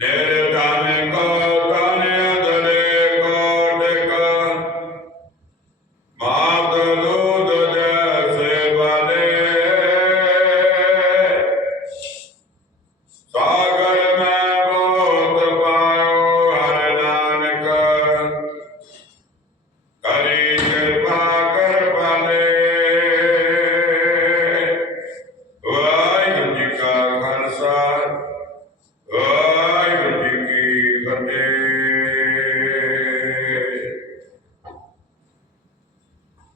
Let it come go.